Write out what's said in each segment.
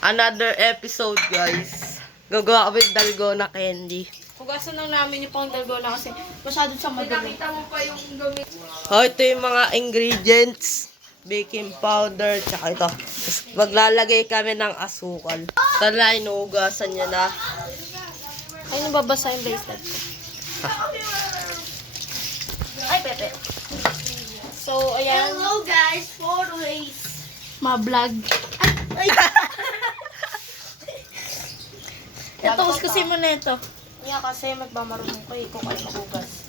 Another episode, guys. Gagawa kami dalgona candy. Hugasan lang namin yung pang dalgona kasi masyado siyang madumi. Nakita mo pa yung gamit. Oh, ito yung mga ingredients. Baking powder, tsaka ito. Tapos maglalagay kami ng asukal. Tala, inuugasan niya na. Ay, nababasa yung bracelet ko. Ay, Pepe. So, ayan. Hello guys, 4 ways. Ma-vlog. Ay, Ito, kasi mo na ito. Kaya kasi magmamarunong ko eh kung kayo magugas.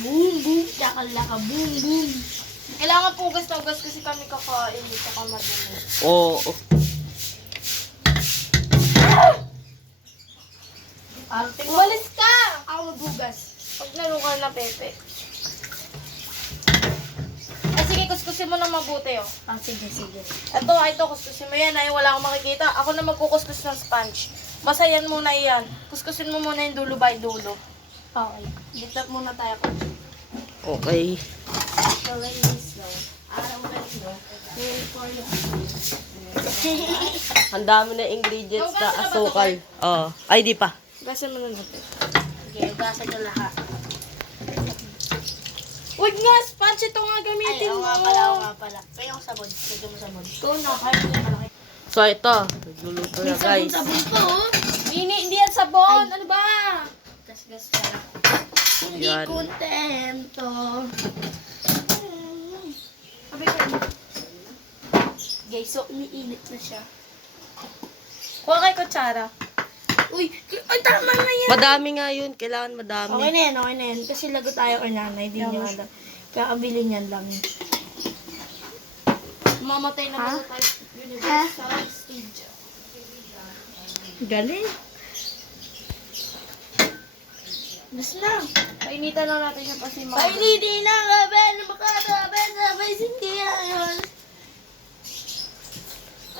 boom, boom, chakalaka, boom, boom. Kailangan po ugas na ugas kasi kami kakain dito ka madumi. Oo. Arte, umalis ka! Ako magbugas. Pag laro ka na, Pepe. Ay, sige, kuskusin mo na mabuti, oh. Sige. Ito, kuskusin mo yan. Ay, wala akong makikita. Ako na magkukuskus ng sponge. Basta yan muna yan. Kuskusin mo muna yung dulo by dulo. Okay. Dito muna tayo ko. Okay. So, let this go. I don't know. For you. Ang dami na ingredients na asukal. Oh. Ay, di pa. Gasan mo na natin. Okay, ugasan niyo lahat. Huwag nga, sponge ito nga Ay, gamitin oo mo. nga pala. Kaya yung sabon. Lagyan mo sabon. Ito na, kahit hindi malaki. So, ito. Nagluluto na, guys. Sabon pa, oh. Hindi yan sabon. Ano ba? Gas pala. Hindi Yan. kontento. Sabi ko, Guys, so umiinit na siya. kuha kay kutsara. Uy, ay tama na yan. Madami nga yun. Kailangan Okay madami. na yan. Kasi lago tayo kay nanay. Hindi niyo alam. Kakabili niyan lang. Mamatay na Ha? ba tayo universal stage? Galing. Bas na. Painitan lang natin yung kasi mga... Painitin na kabel. Makakabel. Hindi yan.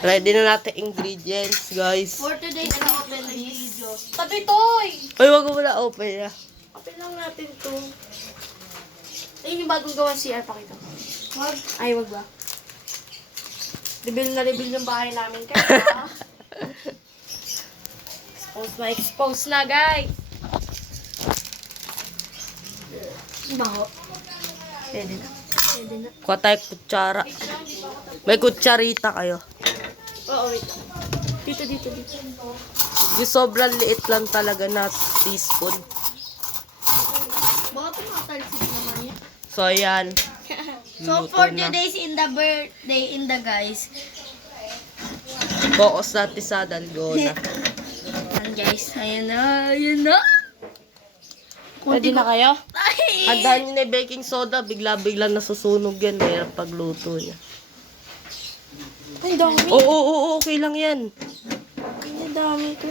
Ready na natin ingredients, guys. For today's open video. Tabi, Toy! Ay, wag mo na open na. Kapin lang natin to. Ayun yung bagong gawa CR, pakita ko. Wag. Ay, wag ba? Reveal yung bahay namin kaya. Expose na, guys. Baho. Pwede na. Kuha tayo kutsara. May kutsarita kayo. Oo, wait. Dito. Yung sobrang liit lang talaga na teaspoon. Baka tumatalsik naman yan. So, ayan. So, Luto for na. today's in the birthday in the guys. Focus natin sa dalgona. Yan guys. Ayan na. Ready na kayo? Ay! Handaan nyo na yung baking soda. Bigla-bigla nasusunog yan. Mahirap pagluto niya. Ang dami. Oo, okay lang yan. Ang dami ko.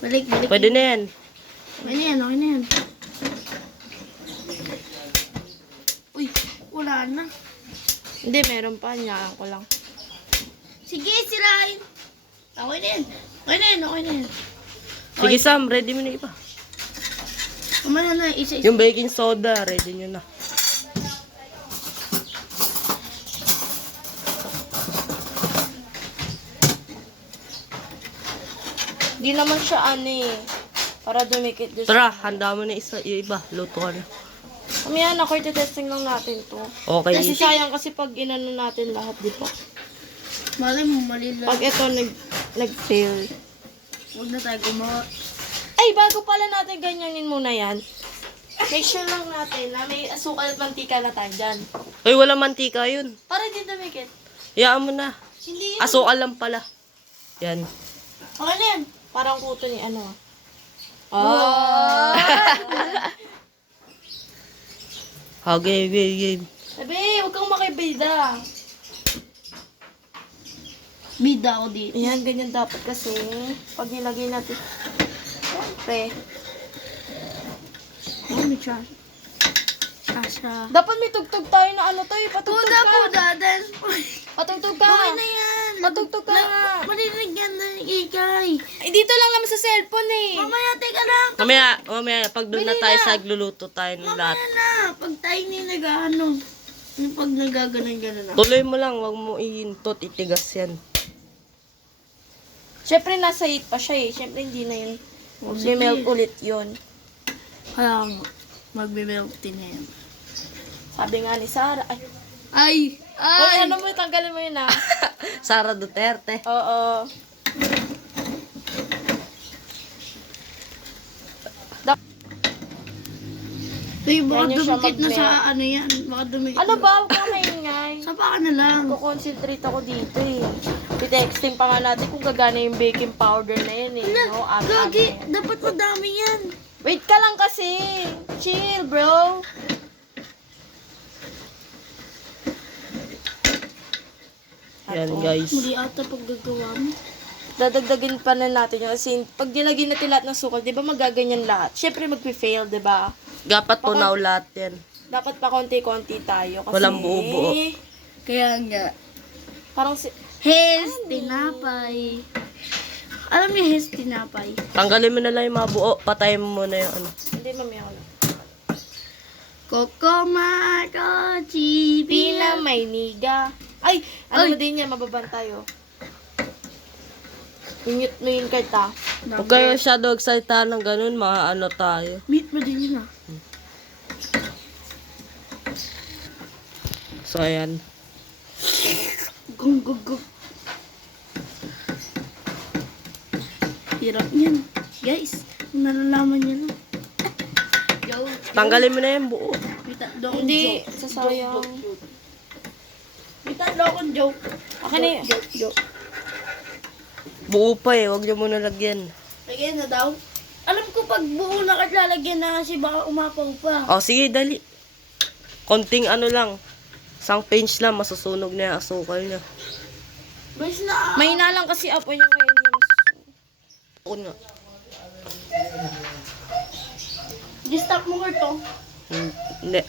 Balik. Pwede na yan. Okay na yan. Uy, wala na. Hindi, meron pa. Niyaan ko lang. Sige, sirain. Okay na yan. Sige, Sam. Ready mo na iba. Kumana na, isa. Yung baking soda, ready nyo na. Hindi naman siya para dumikit doon. Tara, handa mo na yung iba. Luto ka na. Kamihan ako, testing lang natin to. Okay. Kasi sayang kasi pag inano natin lahat, di ba? Mali mo, mali lang. Pag ito nag-fail. Huwag na tayo gumawa. Ay, bago pala natin ganyanin muna yan. Make sure lang natin na may asukal at mantika na tayo dyan. Uy, wala mantika yun. Para hindi dumikit. Iyaan mo na. Hindi yan. Asukal lang pala. Yan. Okay na yan. Parang kuto ni ano. Game. Sabi, huwag kang makibida. Bida ako dito. Ayan, ganyan dapat kasi. Pag nilagay natin. Siyempre. Ano siya? Asya. Dapat may tugtog tayo na ano to. Patugtog ka. Puda. Patugtog ka. Okay na yan. Patugtog ka nga. Marinig yan na ikay. Eh, dito lang naman sa cellphone eh. Mamaya, teka lang. Mamaya, pag doon na tayo sa gluluto tayo ng lahat. Mamaya na. Pag tayo na nag-ano. Yung pag nagaganon-ganon na. Tuloy mo lang, wag mo ihintot, itigas yan. Siyempre, nasa heat pa siya eh. Siyempre, hindi na yun. Mag-melt ulit yun. Kaya nga, magbe-melt din na yan. Sabi nga ni Sarah. Ay, Ay! Ay, ano mo, tanggalin mo yun ah. Sara Duterte. Oo. Uy, baka Yan yung siya dumikit na mag-melt. sa ano yan. Baka dumikit. Ano ba? Huwag kang maingay. Sapa ka na lang. Concentrate ako dito eh. Pitexting pa nga natin kung gagana yung baking powder na yan eh. No? Gagi, dapat madami yan. Wait ka lang kasi. Chill, bro. Yan guys. Muli ata pag gagawa mo. Dadagdagin pa na natin yun. Kasi pag nilagyan natin lahat ng sukal, di ba magaganyan lahat? Siyempre magpi-fail, di ba? Dapat tunaw lahat yan. Dapat pa konti-konti tayo. Kasi, Walang buo-buo. Kaya nga. Parang si... Hes, tinapay. Alam niyo, hes, tinapay. Tanggalin mo na lang yung mga buo. Patayin mo muna yung ano. Hindi, mamaya ko na. Kokomako, Pila chipila. Mayniga. Ay, ano Ay. mo din yan, mababan tayo. Inyut mo yun kahit ah. Huwag kayo masyado excited ng ganun, mga ano tayo. Meat mo din yun ah. So, ayan. Gug, gug, gug. Hirap niyan. Guys, nalalaman niyo na. Yo, Tanggalin mo na yung buo. may tatlo akong Hindi, joke. sasayang. May tatlo akong joke. Akin na yun. Joke. Buo pa eh, huwag niyo muna lagyan. Lagyan na daw. Alam ko pag buo na lalagyan na kasi baka umapaw pa. O, sige, dali. Konting ano lang. Isang pinch lang, masusunog na yung asukal niya. Guys na. Mahina lang kasi apoy yung kaya hindi mas... Ako nga. Di-stop mo to. Hindi.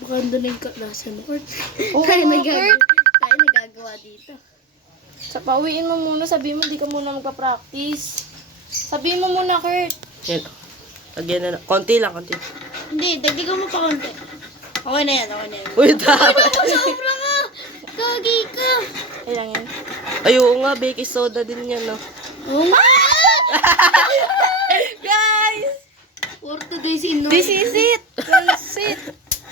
Baka doon na yung kaklasan mo, Kurt. Oo, Tayo Kurt. tayo nagagawa dito. Sa pauwiin mo muna, sabihin mo di ka muna magpa-practice. Sabihin mo muna, Kurt. Yan. Lagyan na. Konti lang, konti. Hindi, dagdagan mo pa konti. Okay na yan, okay na yan. Uy, dami. Sobra ka! Kagi ka! Ay lang yan. Ay, oo nga, baking soda din yan, no? Oh my Guys! For today's in This is it! This is it!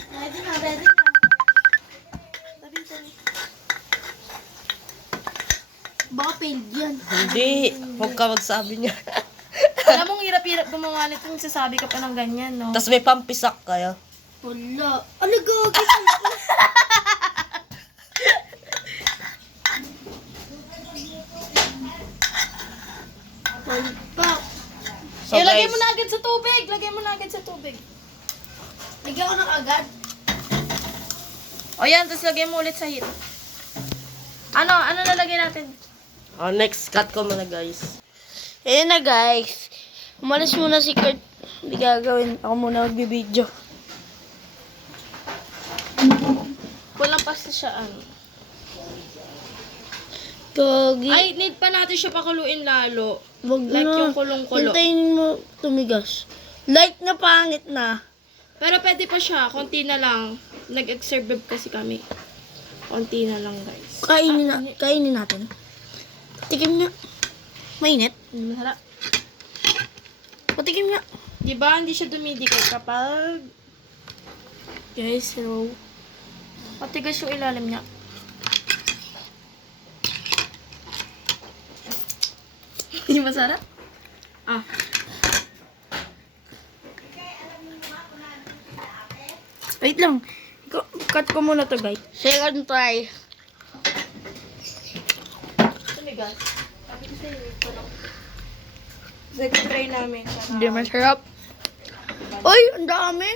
Ready na, ready na. Baka failed yan. Hindi. Huwag ka magsabi niya. Alam mong hirap-hirap gumawa nito, nagsasabi ka pa ng ganyan, no? Tapos may pampisak kayo. Wala. Ano gagi? Palpak. So, Lagay guys, mo na agad sa tubig! Lagay mo na agad sa tubig. Lagyan ko ng agad. O yan, tapos lagay mo ulit sa heat. Ano lalagay natin? next, cut ko muna, guys. Ayan na guys. Umalis muna si Kurt. Hindi gagawin. Ako muna magbibideo. Kulang pa siya, ano. Gagi. Ay, need pa natin siya pakuluin lalo. Wag Like na. yung kulong-kulo. Hintayin mo tumigas. Like na pangit na. Pero pwede pa siya, konti na lang. Nag-exerve kasi kami. Konti na lang, guys. Kainin natin. Patikim nga. Mainit. Masarap. Patikim nga. Di ba hindi siya dumidikit kapag Guys, hello. matigas yung ilalim niya? Hindi masarap? Ah. Wait lang. Cut ko muna to guys. Second try. Tumigas. Second try namin. Hindi masarap. Uy, ang dami.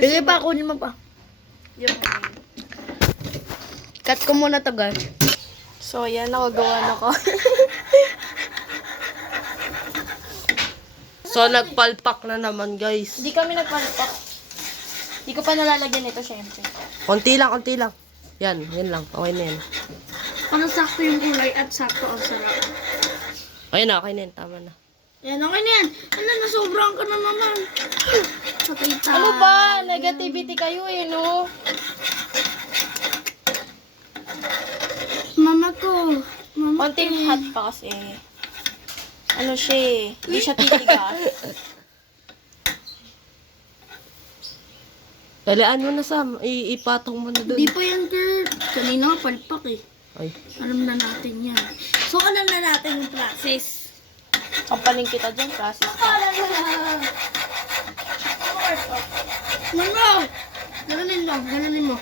Sige pa, kunin mo pa. Yung Cut ko muna to guys. So, yan, nakagawa na ko. So, nagpalpak na naman, guys. Hindi kami nagpalpak. Hindi ko pa nalalagyan ito, syempre. Konti lang, konti lang. Yan lang. Okay na yan. Ano sakto yung kulay at sakto ang sarap. Ayun na, okay na yun. Tama na. Yan, okay na yan. Ala, nasobrang ka na naman. Patay tayo. Ano ba? Negativity kayo eh, no? Mama ko. Mama Konting hot pa kasi. Ano siya eh. Hindi siya titigas. Dalaan mo na, Sam. Ipatong mo na Di doon. pa yan, Kurt. Kanina palpak eh. Ay. Alam na natin yan. So, alam na natin yung process. Kapaling kita dyan, process ka. Mama! Galanin mo, galanin mo.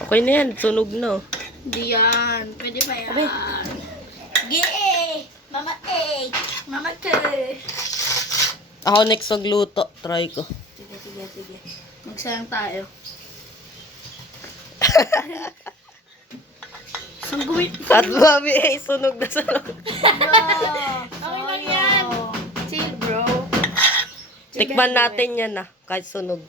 Okay na yan. Sunog na. Di yan. Pwede pa yan. Abe. Gay! Mama A! Mama K! Ako next magluto. Try ko. Sige, sige, sige. Magsayang tayo. Saan gawin? At mami, sunog na sunog. Okay lang yan. Chill, bro. Tikman natin yan ah. Kahit sunog.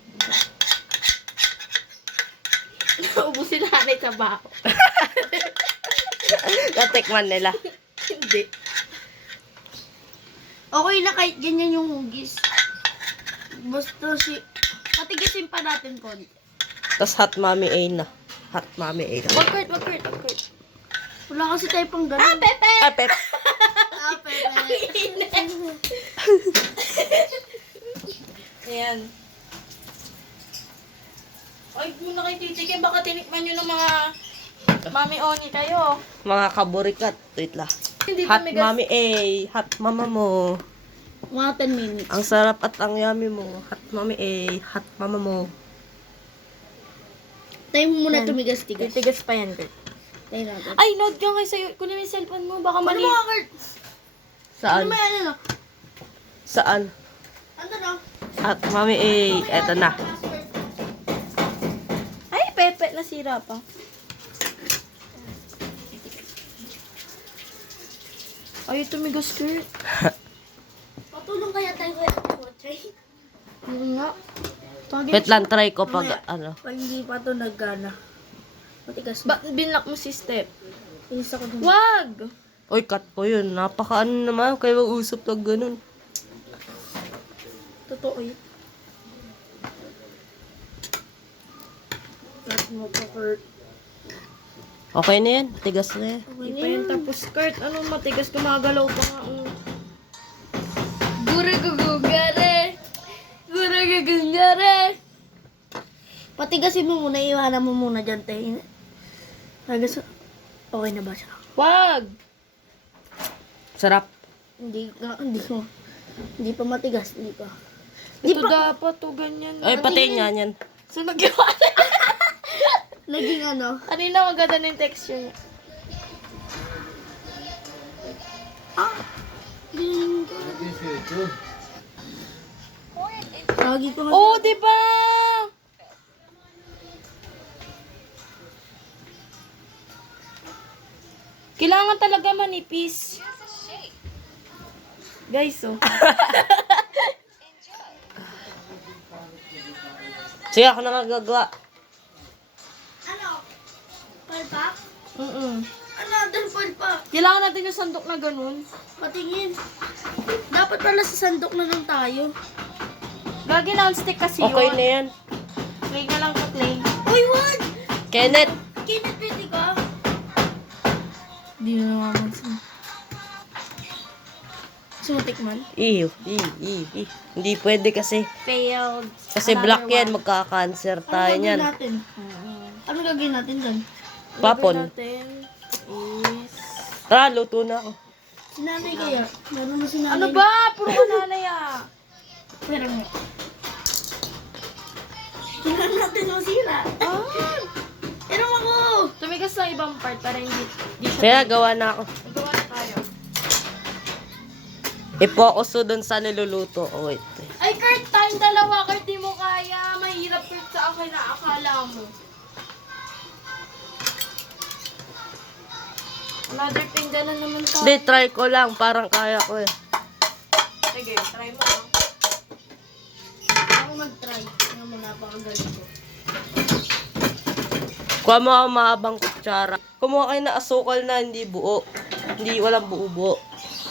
Ubusin natin sa bako. Natikman nila. Hindi. Okay na kahit ganyan yung hugis. Basta patigasin pa natin konti. Tapos hot mami A na. Hot mami A. Wag Kurt, wag Kurt, wag Kurt. Wala kasi tayo pang ganun. Pepe! Ah, pep. Ah, pepe. Ayan. Ay, muna kayo titikin. Baka tinikman nyo ng mga mami oni kayo. Mga kaburikat. Wait lang. Hindi Hot tumigas. mami A. Hot mama mo. Mga 10 minutes. Ang sarap at ang yummy mo. Hot mami A. Hot mama mo. Tayo mo muna Yan. tumigas-tigas. Titigas pa yan, Kurt. Tayo natin. Ay, note ka nga sa'yo. Kunin mo yung cellphone mo. Baka Ano mali. mga Kurt? Saan? Ano may ano no? Saan? Ano no? Hot mami A. Eto na. Ay, Pepe. Nasira pa. Ay, tumigas, Kurt. Patulong kaya tayo kaya Chay? Ano nga? Tawagin Wait mo lang, try ko pag ano. Pag hindi pa ito naggana. Matigas siya. Ba't binlock mo si Step? Inis ako dun. Wag! Uy, cut po yun. Napaka ano naman. Kaya mag-usap na ganun. Totoo yun. Cut mo pa, Kurt. Okay na yan. Tigas na yan. Hindi pa yan tapos, Kurt. Anong matigas? Gumagalaw pa nga. Guragugugare! Guragugugare! Patigasin mo muna, iwanan mo muna dyan, tayo. Okay na ba siya? Wag! Sarap. Hindi pa matigas, hindi pa. Ito dapat to ganyan. Ay, pati nga yan. So, nagyawa Naging ano? Kanina maganda na yung texture niya. Lagi ko nga. Oh, di ba? Kailangan talaga manipis. Guys, oh. Sige, ako na magagawa. Ano? Palpak? Another palpak. Kailangan natin yung sandok na ganun. Patingin. Dapat pala sa sandok na lang tayo. Lagi non-stick kasi Okay yun. na yan. Clay na lang ka, clay. Uy, wag! Kenneth. Kinat, pwede ka? Hindi na naman siya. Sumatikman? Iyo. Hindi pwede kasi. Failed. Kasi Another black yan. one. Magka-cancer Ano tayo gagawin niyan. natin? Ano gagawin natin dyan? Papon. Gagawin natin is... Tara, luto na ako. Si nanay kaya? Meron mo si nanay. Ano ba? Puro ka nanay ah. Pero nga. Tingnan natin ang sira. Ah! Pero ako! Tumigas sa ibang part para hindi Kaya gawa na ako. Nagawa na tayo. I-focus ko dun sa niluluto. Oh, wait. Ay, Kurt, tayong dalawa. Kurt, di mo kaya. Mahirap, Kurt, sa akin na akala mo. Another pinggan na naman tayo. Hindi, try ko lang. Parang kaya ko eh. Sige, try mo lang. Ako mag-try. Ano mo, napakagaling ko. Kuha mo ang mahabang kutsara. Kumuha kayo na asukal na hindi buo. Hindi, walang buo-buo.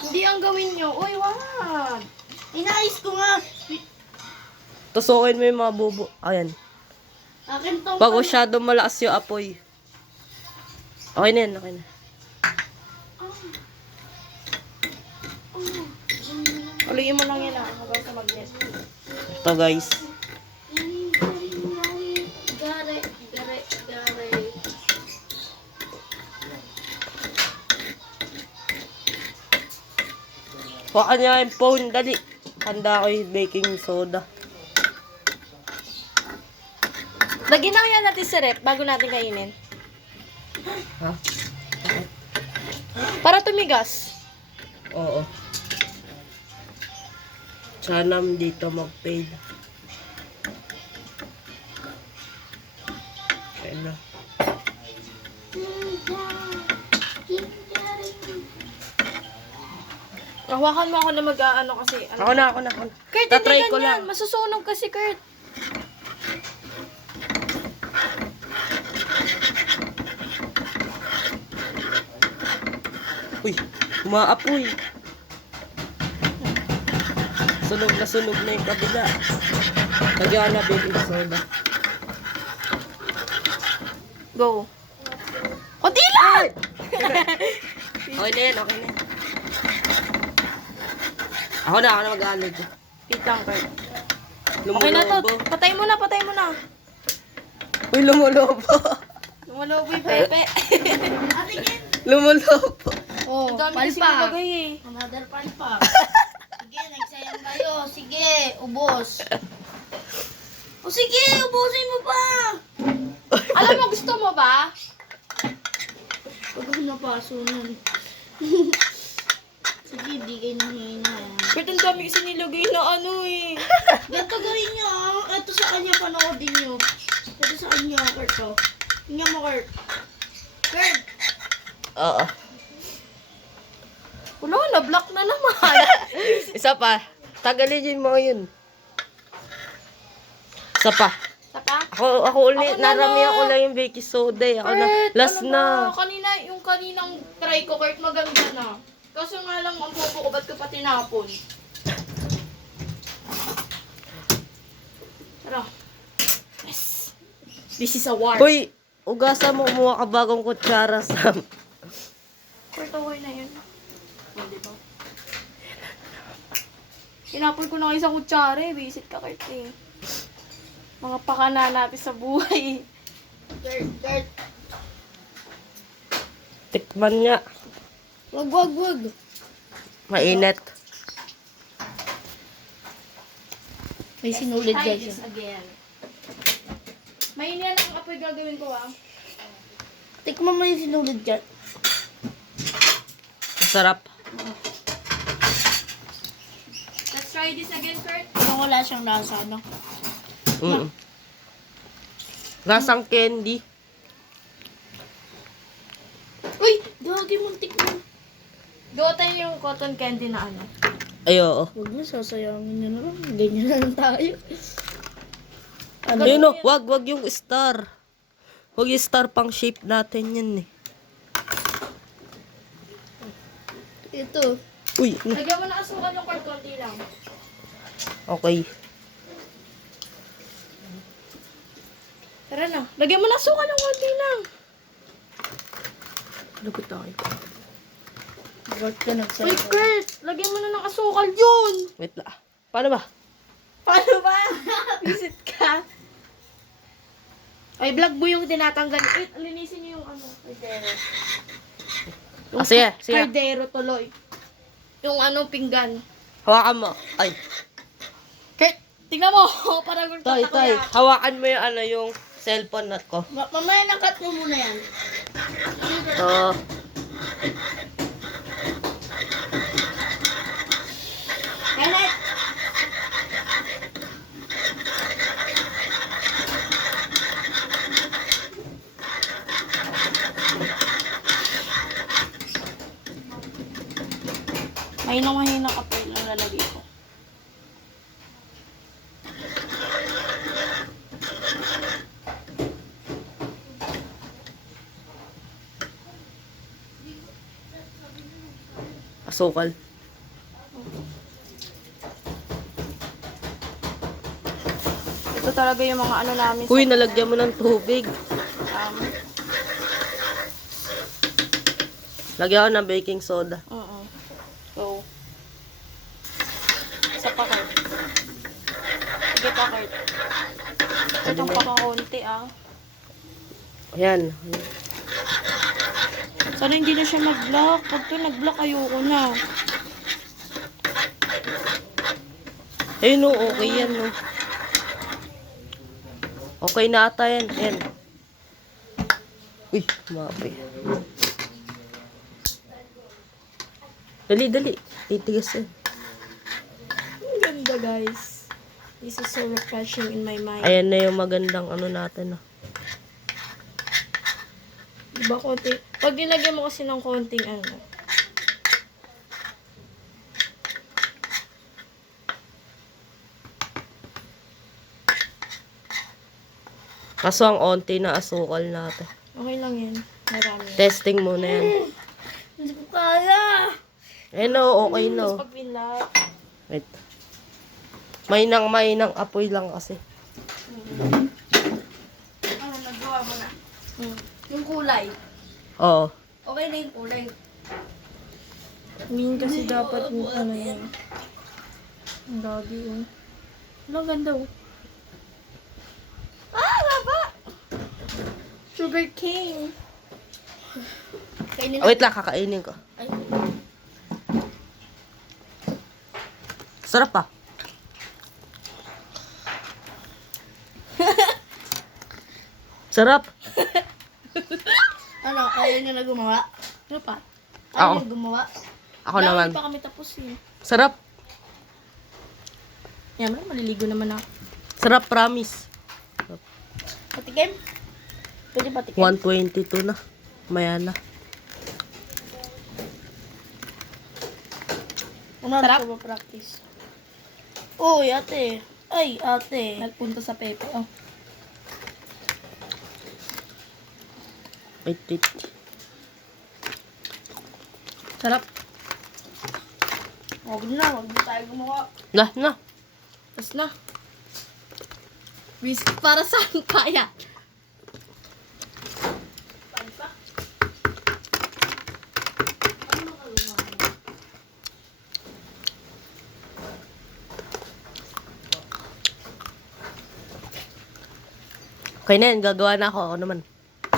Hindi ang gawin nyo. Uy, wag. Inayos ko nga. Tusukin mo yung mga bubo. Ayan. Akin to. Pag masyado malakas yung apoy. Okay na yan, okay na. Uliin mo lang yan hanggang sa magnet. Ito guys. Gare, gare, gare. Kuha niya yung phone, dali. Handa ko yung baking soda. Lagyan na kaya natin sa rep bago natin kainin. Ha? Para tumigas. Oo. Sanam dito mag-fail. Ayan na. Hawakan mo ako na mag-aano kasi. Ako na. Kurt, Tatry hindi ko ganyan. lang. Masusunog kasi, Kurt. Uy, umaapoy. Sunog na yung kabila. Lagyan na baking soda. Go. Kunti lang! Okay na yan. Ako na mag-ano dyan. Wait lang, Kurt. Okay na to. Lumulobo. Patay mo na. Uy, lumulobo. Lumalobo yung pepe. Lumulobo. Oh, Ang dami kasi palpak. nilagay eh. Mother palpak. Sige, nagsayang kayo. Sige, ubos. O sige, ubusin mo pa. Alam mo, gusto mo ba? Huwag ako napasunan. Sige, di kayo nahihina. Kurt, ang dami kasi nilagay na ano eh. Ganito gawin nyo. Ito sa kanya, panoodin nyo. Ito sa kanya, Kurt. Oh. Tingnan mo, Kurt. Kurt! Oo. Wala, na-block na naman. Isa pa. Tagalin mo yun. Isa pa. Saka? Ako ulit. Ako na Naramihan na. ko lang yung baking soda. Ako na. Kurt, Last ano na. Yung kaninang try ko, Kurt, maganda na. Kaso nga lang, ang bobo ko, ba't ko pa tinapon? Tara. Yes. This is a war. Uy, ugasan mo kumuha ka bagong kutsara, Sam. Kurt, away na yun. O, diba? Tinapon ko na kayo sa kutsara eh. Visit ka, Kurt eh. Mga pakana natin sa buhay. Kurt! Tikman niya. Wag. Mainit. May sinulid Try dyan this siya. again. May yan ang apoy gagawin ko ah. Tikman mo yung sinulid dyan. Masarap. Let's try this again, Kurt. Parang wala siyang lasa, no? Lasang candy. Uy! Gagi mong tikman. Gawa tayo yung cotton candy na ano. Ay, oo. Huwag mo, sasayangin niya na lang. Ganyan na lang tayo. Ano? Ayun o, wag yung star. Wag yung star pang shape natin yan eh. Ito. Uy, Lagyan mo na asukal yung Kurt, konti lang. okay. Tara na. Lagyan mo na asukal yung konti lang. Lagot tayo. Ba't ka Uy, nagsasayaw? Kurt! Lagyan mo na ng asukal yun! Wait lang. Paano ba? Paano ba? Visit ka. Ay, vlog mo yung tinatanggal. Wait, linisin niyo yung ano, kardero. Ah, sige. Kardero tuloy. Yung ano, pinggan. Hawakan mo. Ay. Kurt, tingnan mo. Parang Toy. Hawakan mo yung ano, yung cellphone nut ko. Mamaya nakat mo muna yan. Oo. Kenneth! Mahina ka pa yung lalagay ko. Asukal. Ito talaga yung mga ano namin. Uy, nalagyan mo ng tubig. Lagyan ko ng baking soda. So, isa pa, Kurt. Sige pa, Kurt. Itong pakakunti, Ayan. Sana hindi na siya mag-block. Pag to nag-block, ayoko na. Ayun o, okay yan o. Okay na ata yan. Ayan. Uy, mapi. Dali, dali. Titigas yan. Ang ganda, guys. This is so refreshing in my mind. Ayan na yung magandang ano natin. Diba, konti? Pag nilagyan mo kasi ng konting ano. Kaso ang onti na asukal natin. Okay lang yan. Marami. Testing muna yan. Hindi ko kaya. Ayun o, okay na o. Tapos pag binlock, Wait. Mainang apoy lang kasi. Ano, nagawa mo na? Yung kulay. Oo. Okay na yung kulay. min kasi dapat yung ano yan. Ang lagi yun. Ang ganda oh. Baba! Sugar cane. Kainin Wait lang, kakainin ko. Ay, Sarap pa. Sarap. ano, ayaw niyo na gumawa? Ano pa? Ako. Ayaw niyo gumawa? Ako naman. Hindi pa kami tapos eh. Sarap. Yan, maliligo naman ako. Sarap, promise. Patikim? Pwede patikim? 122 na. Maya na. Ano, sarap? Sarap? Practice. Uy, ate. Ay, ate. Nagpunta sa Pepe. Oh. Wait, wait. Sarap. Huwag na, huwag na tayo gumawa. Lah na. Tapos na. Wish para saan kaya? Okay na yan, gagawa na ako. Ako naman.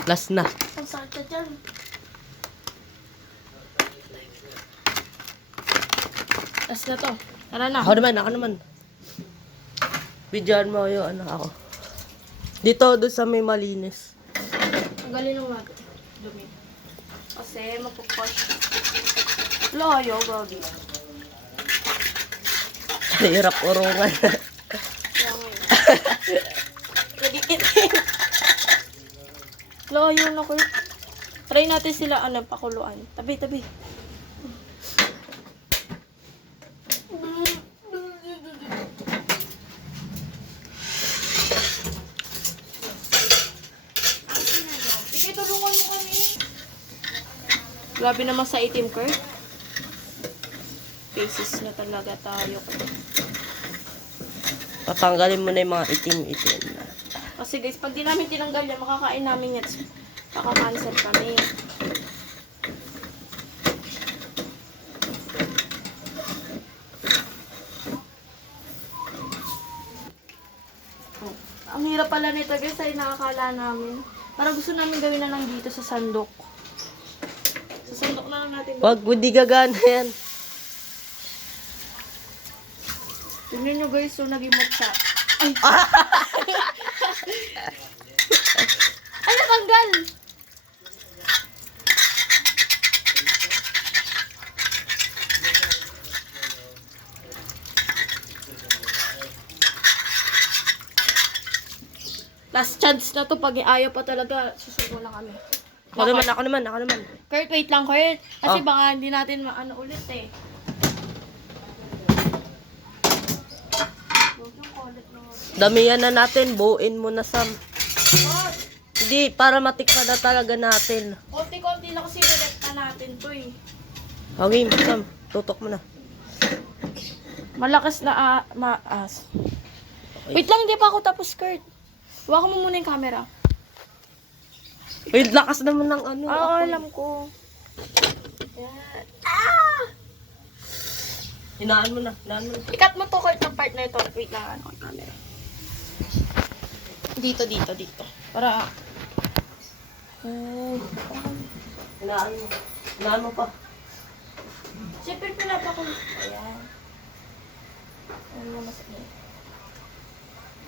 Last na. Ang sakit na dyan. Tapos na to. Tara na. Ako naman. Bidyan mo yung ano ako. Dito, doon sa may malinis. Ang galing ng natin. Dumi. Kasi mapupush. Layo, gabi. Hirap urungan. Kaya ngayon. Nagigit. Layo na ko. Try natin sila pakuluan. Tabi. Sige, tulungan mo kami. Grabe naman sa itim, Kurt. Faces na talaga tayo. Tatanggalin mo na yung mga itim-itim. Kasi guys, pag di namin tinanggal yan, makakain namin yan. Kaka-cancel kami. Ang hirap pala nito guys, ay nakakala namin. Parang gusto namin gawin na lang dito sa sandok. Sa sandok na lang natin. Wag, hindi gagana yan. Tignan nyo guys, so naging mukha. Ay! Ay, natanggal! Last chance na to. Pag ayaw pa talaga, susuko lang kami. Ako naman. Kurt, wait lang, Kurt. Kasi Oh. baka hindi natin maano ulit eh. Damihan na natin, buuin mo na, Sam. Hindi, para matikman na talaga natin. Konti-konti lang kasi relect na natin to eh. Okay, Sam. Tutok mo na. Malakas na maas. Wait lang, di pa ako tapos, Kurt. Huwag mo muna yung camera. Wait, lakas naman ng ano. Oo, apoy. alam ko. Yan. Hinaan mo na. Hinaan mo na. Ikat mo to, Kurt, ng part na ito. Wait lang, ano, yung camera. Dito. Para... Hinaan mo. Hinaan mo pa. Siyempre, pinapa ko. Ayan. Ano masakit?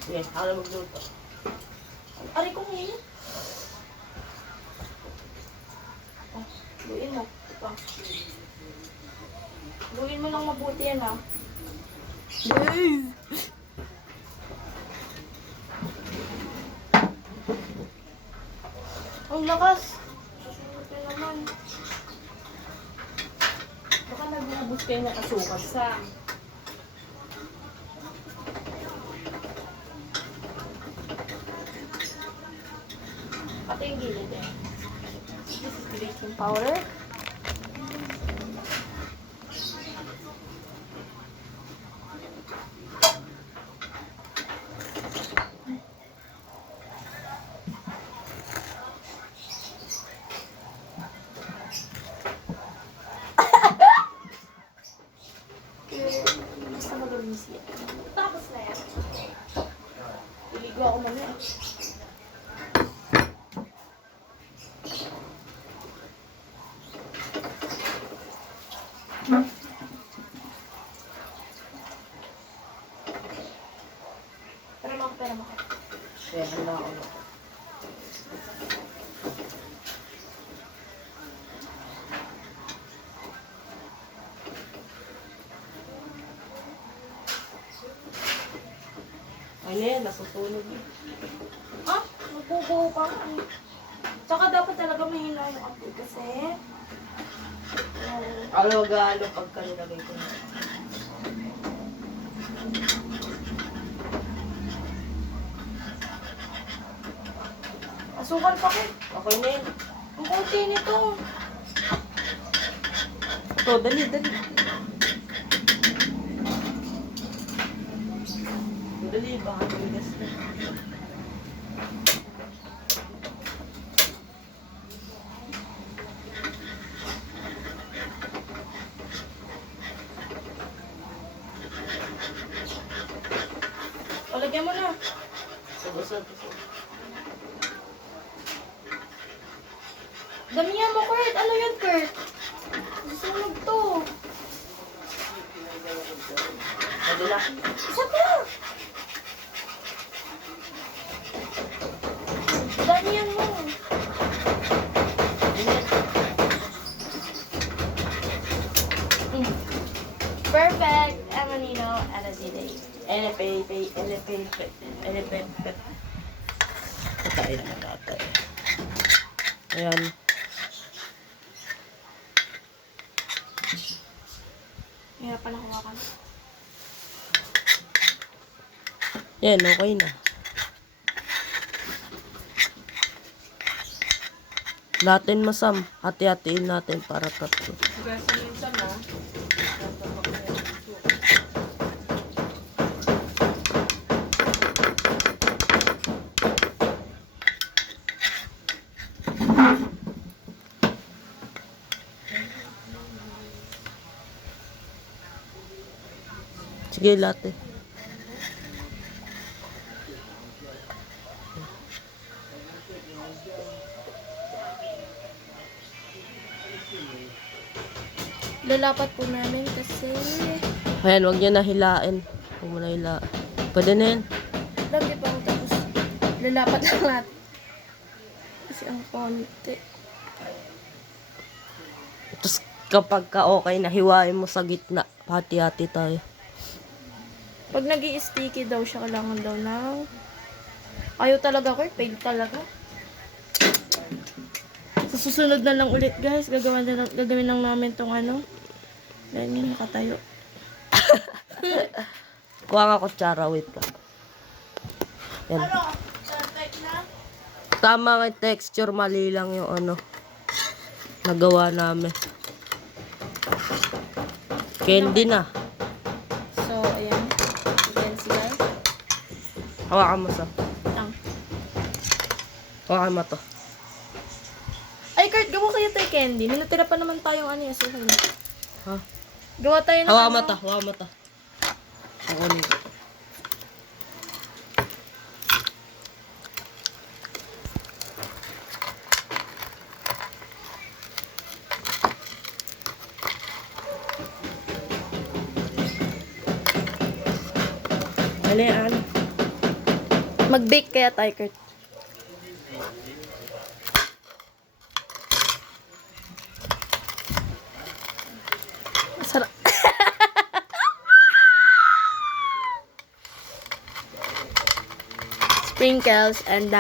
Sige, ako na magluto. Aray ko ngayon. Oh, luin mo. Ito. Luin mo lang mabuti yan, ha? Ang lakas. Susunod na naman. Baka nag-ubus kayo ng asukal sa... Pati yung gilid eh. This is the baking powder. Basta magaling siya. Tapos na yan. Iligo ako mamaya. Pera mo. Kaya handa ako na. Ay na yan, nasusunog eh. Ah, magbubuo ka. Tsaka dapat talaga mahina yung apoy kasi... Alo-galo pagka nilagay ko na. Asukal pa ko. Okay na yun. Ang kunti nito. Ito, dali. Dali, baka tumigas na. Palagyan mo na. Sabasad. Damihan mo, Kurt. Ano yun, Kurt? Susunog to. Pwede na. Isa pa. Damihan mo. Perfect. Amanino, Aladide. NFP. Patay naman natin. Ayan. Kaya pala kumakan. Yan, okay na. Natin masam. Hati-hatiin natin para tatlo. Sige, latte. Lalapat po namin kasi... Ayan, huwag niyo na hilain. Huwag mo na hilain. Pwede na yan. Dami pa ako tapos lalapat lang natin. Kasi ang konti. Tapos kapag ka okay na, hiwain mo sa gitna. Hati-hati tayo. Pag nag-i-sticky daw siya, kailangan daw ng... Ayaw talaga, Kurt. Fail talaga. Sa susunod na lang ulit, guys. Gagawin lang namin tong ano. Ganyan, nakatayo. Kuha nga kutsara, wait lang. Yan. Tama nga yung texture, mali lang yung ano. Nagawa namin. Candy na. So, ayan. Ayan si guys. Hawakan mo sa. Lang. Hawakan mo to. Ay, Kurt, gawa kayo tayo candy. May natira pa naman tayong ano yung asukal. Ha? Gawa tayo ng Hawakan mo ano. to. Hawakan mo to. Kukunin ko. Dali, ano? Mag-bake kaya tayo, Kurt. Sarap. Sprinkles and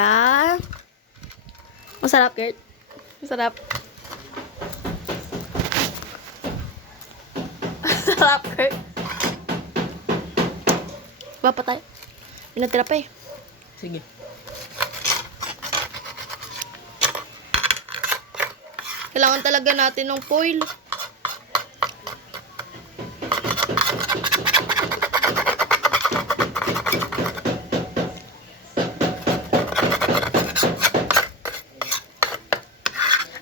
masarap, Kurt. Masarap. Masarap, Kurt. Bapa tayo. May natira pa eh. Sige. Kailangan talaga natin ng foil.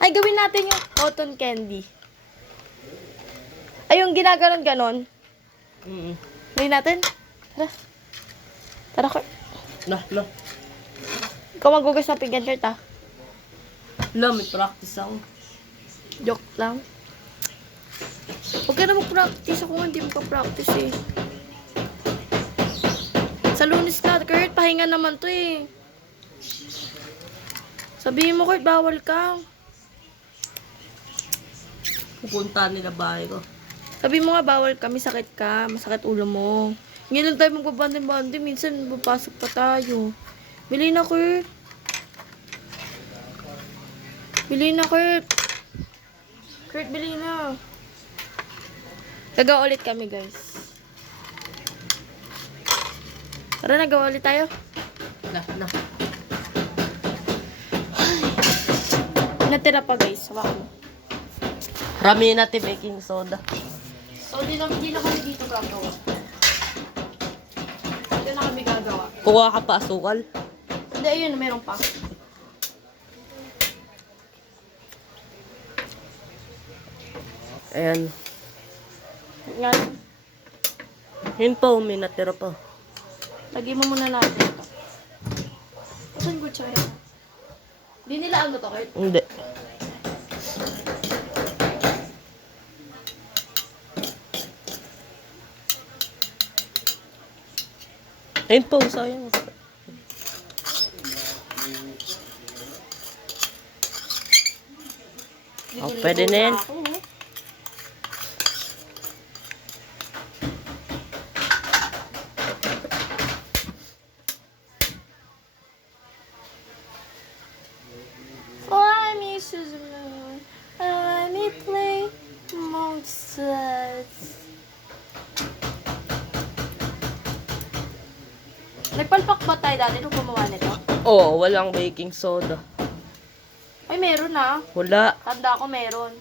Ay, gawin natin yung cotton candy. Ay, yung ginaganon-ganon. Gawin natin. Tara. Tara, Kurt. Na. Ikaw magugas ng pinggan, Kurt, ah. Na, may practice ako. Joke lang. Huwag ka na mag-practice. Ako nga hindi magpa-practice eh. Sa Lunes na, Kurt, pahinga naman to eh. Sabihin mo, Kurt, bawal ka. Pupunta nila bahay ko. Sabihin mo nga, bawal ka, may sakit ka, masakit ulo mo. Ngayon lang tayo magbabanding-banding, minsan papasok pa tayo. Bili na, Kurt. Bili na, Kurt. Kurt, bili na. Gagawa ulit kami, guys. Tara, nagawa ulit tayo. Na. Natira pa, guys. Hawakan mo. Ramihin natin baking soda. So, di na kami dito gagawa. Hindi na kami gagawa. Kuha ka pa asukal. Hindi, ayun, meron pa. Ayan. Nga, Yun pa, may natira pa. lagyan mo muna natin ito. Saan ko tsara? Hindi nila ano to, Kurt? Hindi. Ayun po, sayang. Oh, pwede na yan. Fly me to the moon, and let me play amongst the stars. Nagpalpak ba tayo dati nung gumawa nito? Oo, walang baking soda. Ay, meron na. Wala. Tanda ko meron.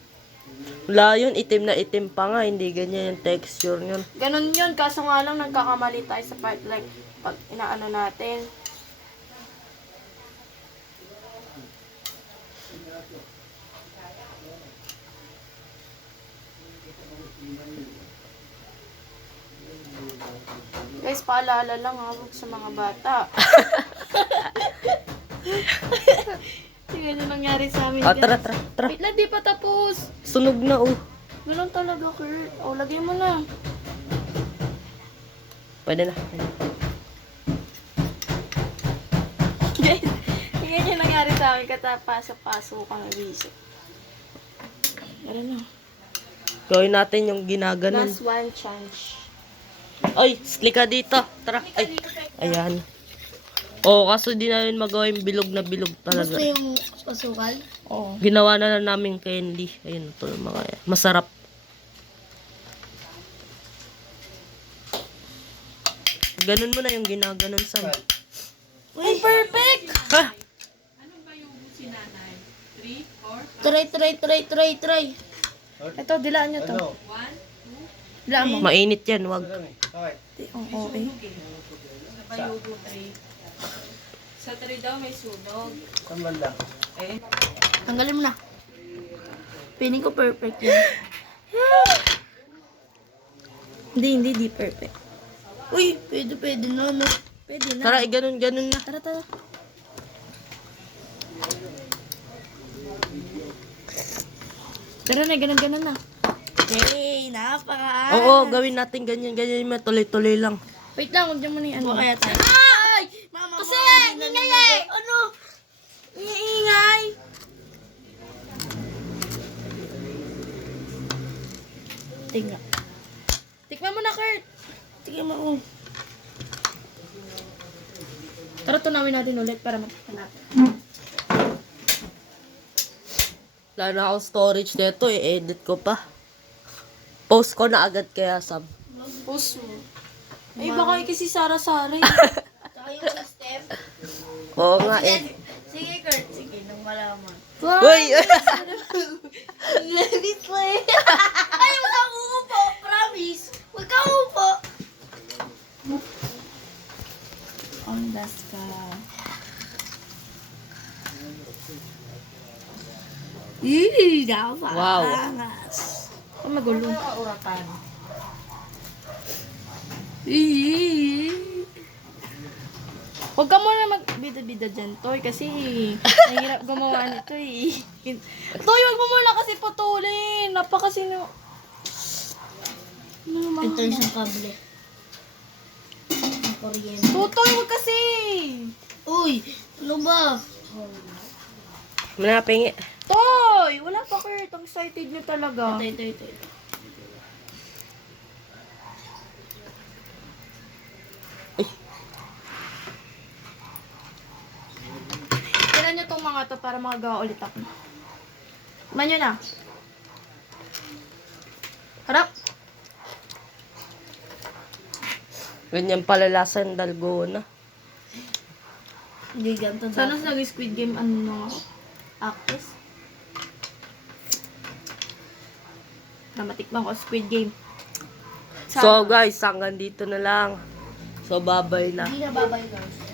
Wala yun, itim na itim pa nga. Hindi ganyan yung texture yun. Ganon yun, kaso nga lang nagkakamali tayo sa part like pag inaano natin. Guys, paalala lang ha, huwag sa mga bata. Tingnan nyo nangyari sa amin, Ah, guys. tara. Wait lang, di pa tapos. Sunog na, oh. Ganon talaga, Kurt. O, lagay mo na. Pwede na. Guys, tingnan nyo nangyari sa amin katapasok-pasok ka na visit. Ano na? Gawin natin yung ginaganon. Last one chance. Ay, slika dito. Tara. Ay, ayan. Oo, kaso di namin magawa yung bilog na bilog talaga. yung asukal? Oo. Ginawa na lang namin candy. Ayun, ito yung mga masarap. Ganun mo na yung ginaganon sa... Uy, perfect! Ha? Try. Ito, dilaan nyo to. Bla mo. Mainit yan, wag. Oo, eh. Sa 3 daw may sunog. Tanggalin mo na. Feeling ko perfect yan. Hindi perfect. Uy, pwede na, no? Pwede na. Tara, ganun na. Tara. Tara na, ganun na. Yay, napaka. Oo, gawin natin ganyan, tuloy-tuloy lang. Wait lang, huwag niyo muna yung ano. Kaya tayo. Ay! Mama, kasi, ingay! Ano? Iingay! Tingnan. Tikman mo na, Kurt. Tingnan mo. Tara, tunawin natin ulit para matikman natin. Wala na akong storage nito, i-edit ko pa. Post ko na agad kaya, Sam. Post mo. Ay, baka kasi Sara-Sara eh. Tsaka yung step. Oo nga eh. Sige, Kurt. Sige, nang malaman. Uy! Let it play. Ay, huwag kang uupo. Promise. Huwag kang uupo. Ondas ka. Dapat. Wow. Ang magulo. Huwag ka muna magbida-bida dyan, Toy, kasi nahirap gumawa nito eh. Toy, huwag mo muna kasi putulin. Napakasino. Ito yung isang kable. Ang kuryente. Tutoy, huwag kasi. Uy, ano ba? Manapingi. Toy, wala pa, Kurt. Ang excited niyo talaga. Ito. Kailan niyo tong mga to para magagawa ulit ako. Manyo na. Harap. Ganyan pala lasa ng dalgona. Hindi ganito Sana sa nag-squid game, ano, actress. Matikman ko squid game. So guys, hanggang dito na lang. So bye-bye na. Hindi na babay guys.